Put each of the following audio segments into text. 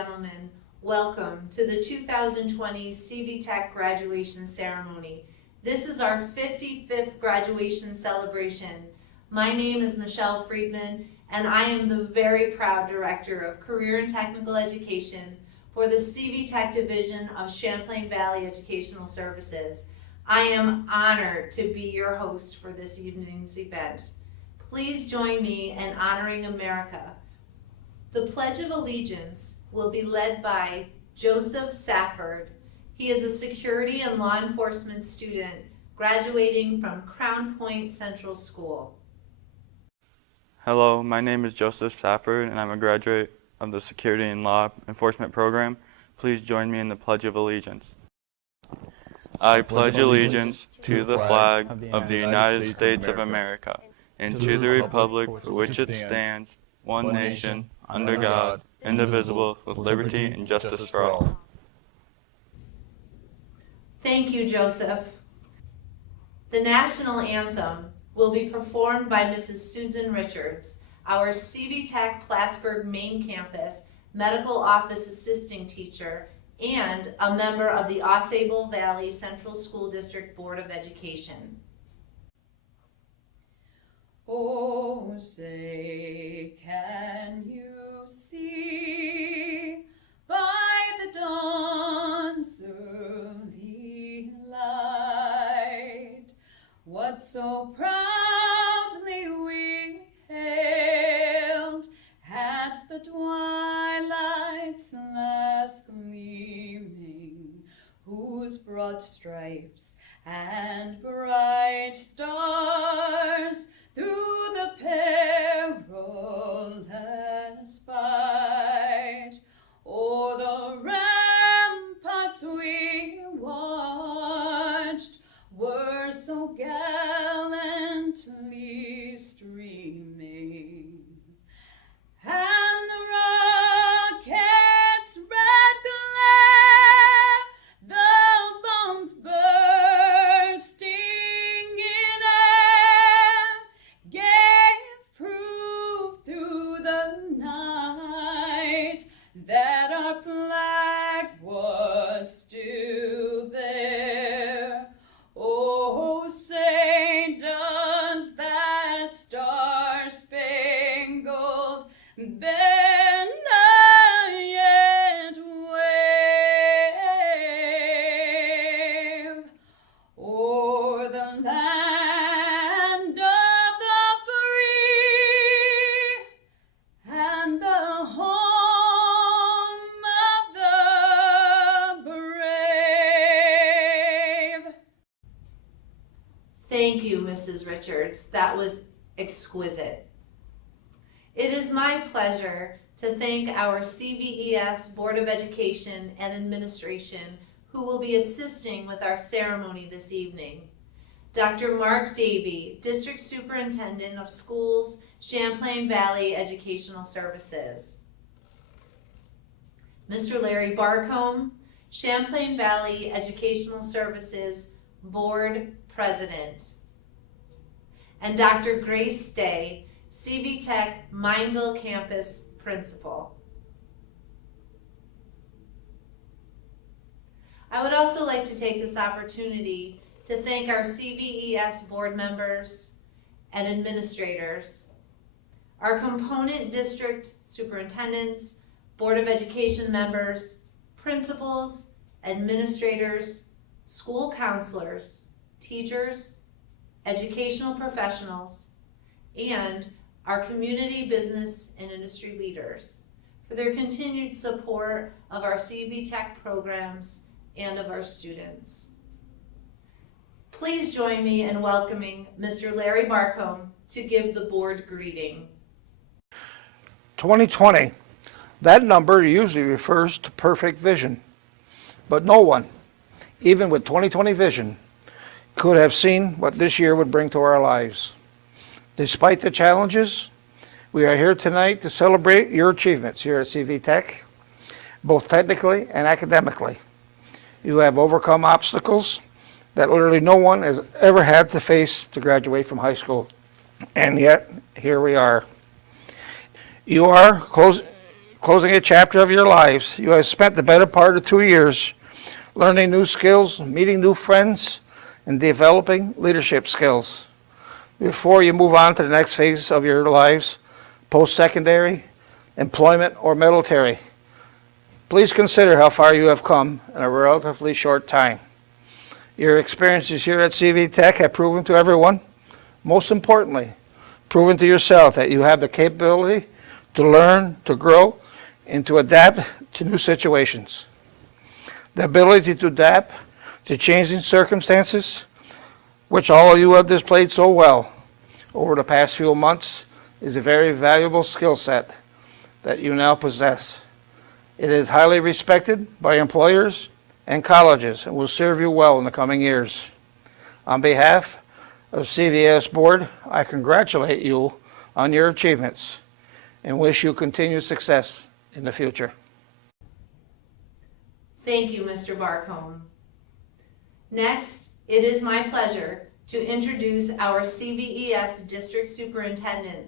gentlemen, welcome to the 2020 CV-TEC graduation ceremony. This is our 55th graduation celebration. My name is Michelle Friedman, and I am the very proud Director of Career and Technical Education for the CV-TEC Division of Champlain Valley Educational Services. I am honored to be your host for this evening's event. Please join me in honoring America. The Pledge of Allegiance will be led by Joseph Safford. He is a security and law enforcement student graduating from Crown Point Central School. Hello, my name is Joseph Safford, and I'm a graduate of the Security and Law Enforcement Program. Please join me in the Pledge of Allegiance. I pledge allegiance to the flag of the United States of America and to the republic for which it stands, one nation, under God, indivisible, with liberty and justice for all. Thank you, Joseph. The national anthem will be performed by Mrs. Susan Richards, our CV-TEC Plattsburgh Main Campus Medical Office Assisting Teacher and a member of the Osable Valley Central School District Board of Education. Oh, say, can you see by the dawn's early light what so proudly we hailed at the twilight's last gleaming, whose broad stripes and bright stars through the perilous fight o'er the ramparts we watched were so gallantly streaming, and the rocket's red glare, the bombs bursting in air, gave proof through the night that our flag was still there. Oh, say, does that star-spangled banner yet wave o'er the land of the free and the home of the brave? Thank you, Mrs. Richards. That was exquisite. It is my pleasure to thank our CVES Board of Education and Administration who will be assisting with our ceremony this evening. Dr. Mark Davey, District Superintendent of Schools, Champlain Valley Educational Services. Mr. Larry Barcombe, Champlain Valley Educational Services Board President. And Dr. Grace Stay, CV-TEC Mineville Campus Principal. I would also like to take this opportunity to thank our CVES board members and administrators, our component district superintendents, Board of Education members, principals, administrators, school counselors, teachers, educational professionals, and our community, business, and industry leaders for their continued support of our CV-TEC programs and of our students. Please join me in welcoming Mr. Larry Barcombe to give the board greeting. 2020, that number usually refers to perfect vision, but no one, even with 2020 vision, could have seen what this year would bring to our lives. Despite the challenges, we are here tonight to celebrate your achievements here at CV-TEC, both technically and academically. You have overcome obstacles that literally no one has ever had to face to graduate from high school, and yet here we are. You are closing a chapter of your lives. You have spent the better part of 2 years learning new skills, meeting new friends, and developing leadership skills. Before you move on to the next phase of your lives, post-secondary, employment, or military, please consider how far you have come in a relatively short time. Your experiences here at CV-TEC have proven to everyone, most importantly, proven to yourself that you have the capability to learn, to grow, and to adapt to new situations. The ability to adapt to changing circumstances, which all of you have displayed so well over the past few months, is a very valuable skill set that you now possess. It is highly respected by employers and colleges and will serve you well in the coming years. On behalf of CVS Board, I congratulate you on your achievements and wish you continued success in the future. Thank you, Mr. Barcombe. Next, it is my pleasure to introduce our CVES District Superintendent,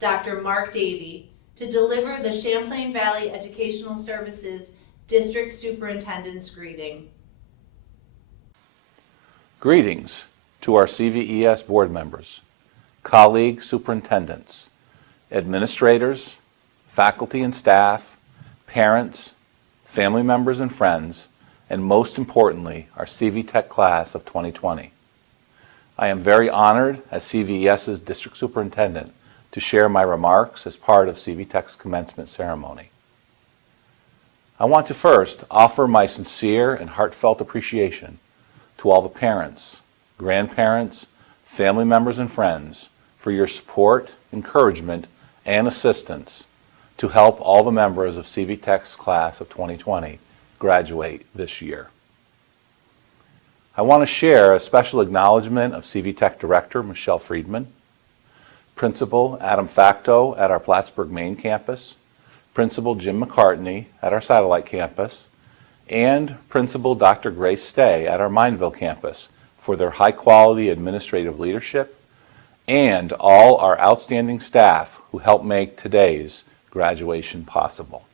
Dr. Mark Davey, to deliver the Champlain Valley Educational Services District Superintendent's greeting. Greetings to our CVES board members, colleague superintendents, administrators, faculty and staff, parents, family members and friends, and most importantly, our CV-TEC class of 2020. I am very honored as CVES's district superintendent to share my remarks as part of CV-TEC's commencement ceremony. I want to first offer my sincere and heartfelt appreciation to all the parents, grandparents, family members, and friends for your support, encouragement, and assistance to help all the members of CV-TEC's class of 2020 graduate this year. I want to share a special acknowledgement of CV-TEC Director Michelle Friedman, Principal Adam Facto at our Plattsburgh main campus, Principal Jim McCartney at our satellite campus, and Principal Dr. Grace Stay at our Mineville campus for their high-quality administrative leadership, and all our outstanding staff who helped make today's graduation possible.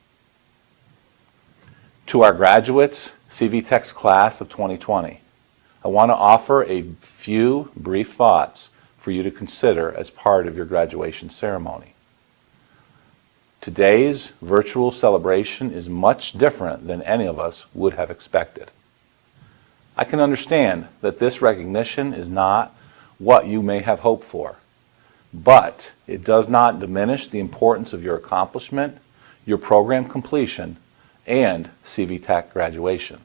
To our graduates, CV-TEC's class of 2020, I want to offer a few brief thoughts for you to consider as part of your graduation ceremony. Today's virtual celebration is much different than any of us would have expected. I can understand that this recognition is not what you may have hoped for, but it does not diminish the importance of your accomplishment, your program completion, and CV-TEC graduation.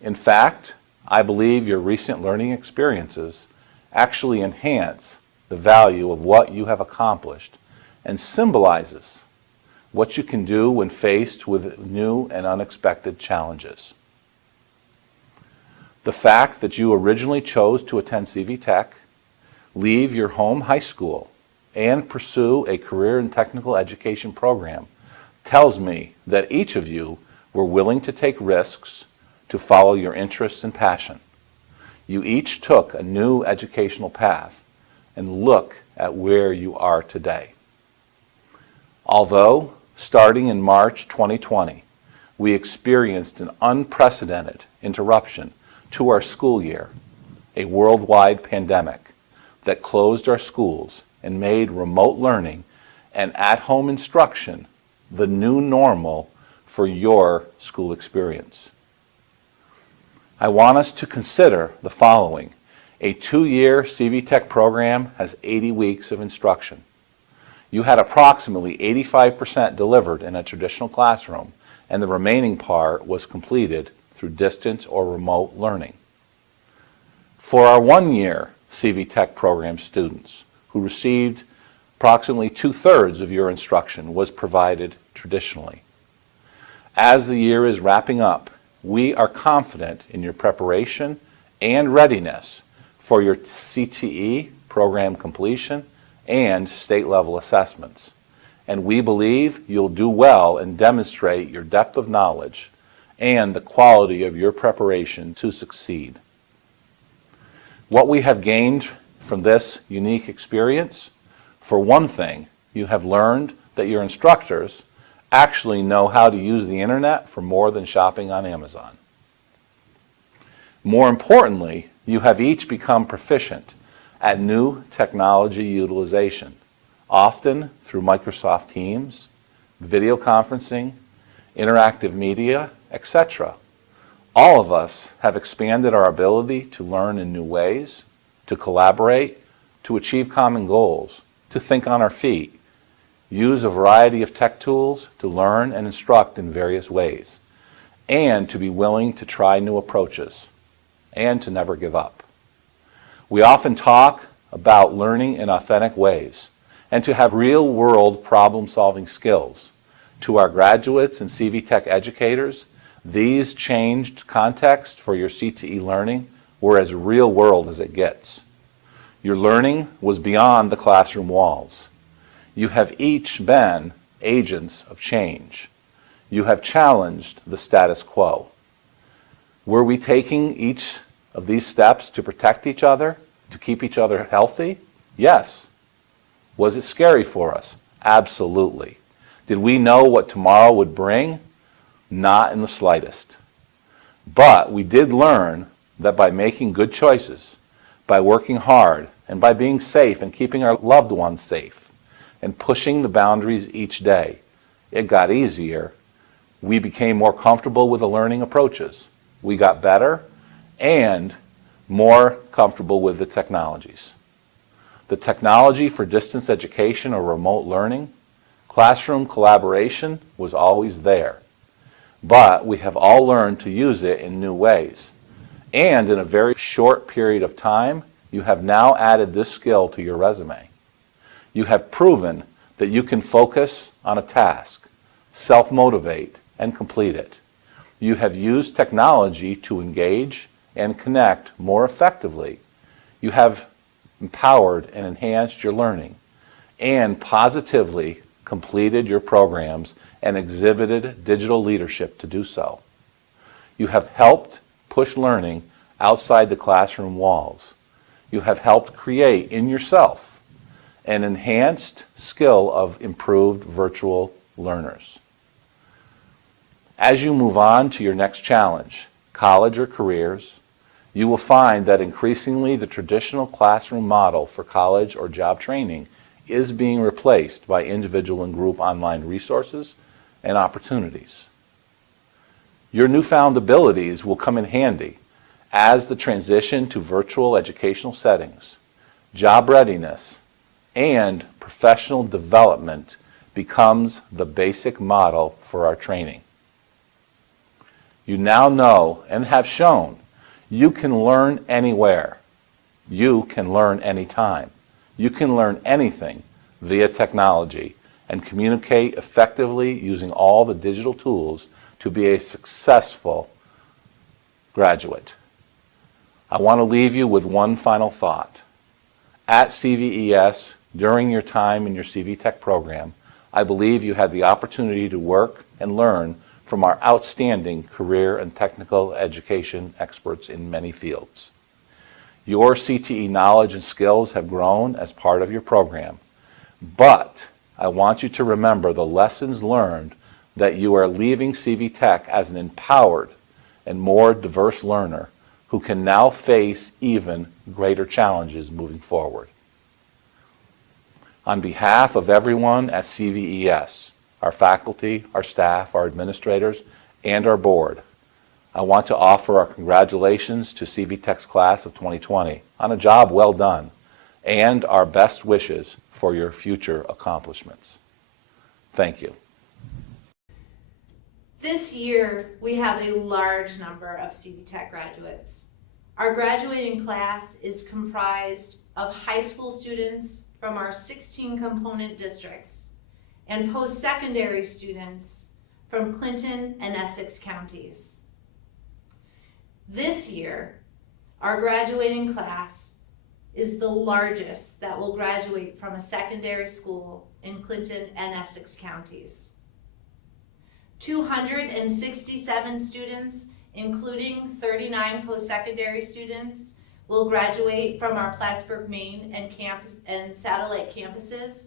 In fact, I believe your recent learning experiences actually enhance the value of what you have accomplished and symbolizes what you can do when faced with new and unexpected challenges. The fact that you originally chose to attend CV-TEC, leave your home high school, and pursue a career and technical education program tells me that each of you were willing to take risks to follow your interests and passion. You each took a new educational path, and look at where you are today. Although, starting in March 2020, we experienced an unprecedented interruption to our school year, a worldwide pandemic that closed our schools and made remote learning and at-home instruction the new normal for your school experience. I want us to consider the following. A 2-year CV-TEC program has 80 weeks of instruction. You had approximately 85% delivered in a traditional classroom, and the remaining part was completed through distance or remote learning. For our 1-year CV-TEC program students who received approximately 2/3 of your instruction was provided traditionally. As the year is wrapping up, we are confident in your preparation and readiness for your CTE program completion and state-level assessments, and we believe you'll do well and demonstrate your depth of knowledge and the quality of your preparation to succeed. What we have gained from this unique experience, for one thing, you have learned that your instructors, actually know how to use the internet for more than shopping on Amazon. More importantly, you have each become proficient at new technology utilization, often through Microsoft Teams, video conferencing, interactive media, etc. All of us have expanded our ability to learn in new ways, to collaborate, to achieve common goals, to think on our feet, use a variety of tech tools to learn and instruct in various ways, and to be willing to try new approaches, and to never give up. We often talk about learning in authentic ways, and to have real-world problem-solving skills. To our graduates and CV-TEC educators, these changed context for your CTE learning were as real-world as it gets. Your learning was beyond the classroom walls. You have each been agents of change. You have challenged the status quo. Were we taking each of these steps to protect each other, to keep each other healthy? Yes. Was it scary for us? Absolutely. Did we know what tomorrow would bring? Not in the slightest. But we did learn that by making good choices, by working hard, and by being safe and keeping our loved ones safe, and pushing the boundaries each day, it got easier. We became more comfortable with the learning approaches. We got better and more comfortable with the technologies. The technology for distance education or remote learning, classroom collaboration was always there. But we have all learned to use it in new ways. And in a very short period of time, you have now added this skill to your resume. You have proven that you can focus on a task, self-motivate, and complete it. You have used technology to engage and connect more effectively. You have empowered and enhanced your learning and positively completed your programs and exhibited digital leadership to do so. You have helped push learning outside the classroom walls. You have helped create in yourself an enhanced skill of improved virtual learners. As you move on to your next challenge, college or careers, you will find that increasingly the traditional classroom model for college or job training is being replaced by individual and group online resources and opportunities. Your newfound abilities will come in handy as the transition to virtual educational settings, job readiness, and professional development becomes the basic model for our training. You now know and have shown you can learn anywhere. You can learn anytime. You can learn anything via technology and communicate effectively using all the digital tools to be a successful graduate. I want to leave you with one final thought. At CVES, during your time in your CV-TEC program, I believe you had the opportunity to work and learn from our outstanding career and technical education experts in many fields. Your CTE knowledge and skills have grown as part of your program, but I want you to remember the lessons learned that you are leaving CV-TEC as an empowered and more diverse learner who can now face even greater challenges moving forward. On behalf of everyone at CVES, our faculty, our staff, our administrators, and our board, I want to offer our congratulations to CV-TEC's class of 2020 on a job well done, and our best wishes for your future accomplishments. Thank you. This year, we have a large number of CV-TEC graduates. Our graduating class is comprised of high school students from our 16 component districts and post-secondary students from Clinton and Essex counties. This year, our graduating class is the largest that will graduate from a secondary school in Clinton and Essex counties. 267 students, including 39 post-secondary students, will graduate from our Plattsburgh main and campus and satellite campuses.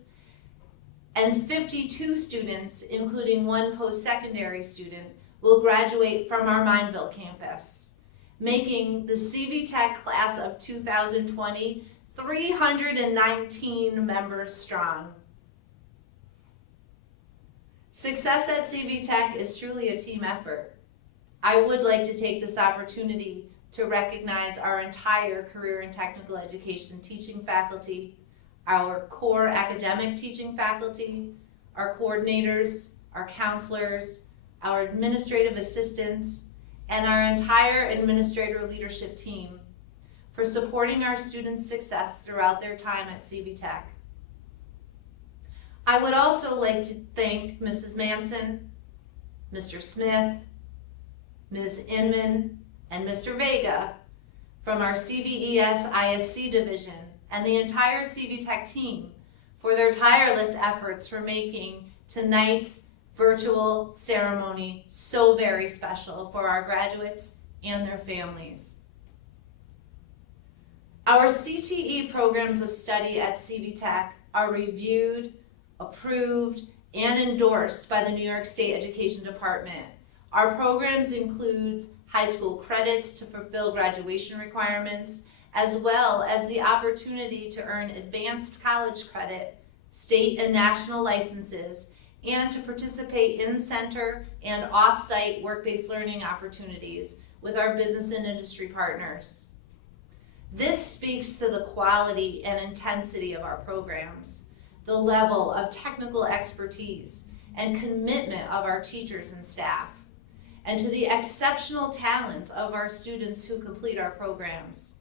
and 52 students, including one post-secondary student, will graduate from our Mineville campus, making the CV-TEC class of 2020 319 members strong. Success at CV-TEC is truly a team effort. I would like to take this opportunity to recognize our entire career and technical education teaching faculty, our core academic teaching faculty, our coordinators, our counselors, our administrative assistants, and our entire administrator leadership team for supporting our students' success throughout their time at CV-TEC. I would also like to thank Mrs. Manson, Mr. Smith, Ms. Inman, and Mr. Vega from our CVES ISC division and the entire CV-TEC team for their tireless efforts for making tonight's virtual ceremony so very special for our graduates and their families. Our CTE programs of study at CV-TEC are reviewed, approved, and endorsed by the New York State Education Department. Our programs includes high school credits to fulfill graduation requirements, as well as the opportunity to earn advanced college credit, state and national licenses, and to participate in center and off-site work-based learning opportunities with our business and industry partners. This speaks to the quality and intensity of our programs, the level of technical expertise and commitment of our teachers and staff, and to the exceptional talents of our students who complete our programs.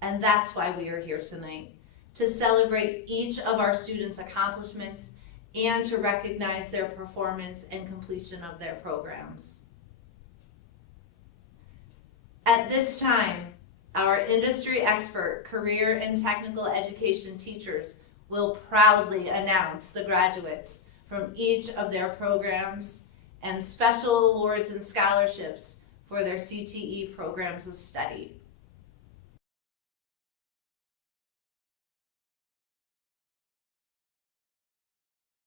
And that's why we are here tonight, to celebrate each of our students' accomplishments and to recognize their performance and completion of their programs. At this time, our industry expert career and technical education teachers will proudly announce the graduates from each of their programs and special awards and scholarships for their CTE programs of study.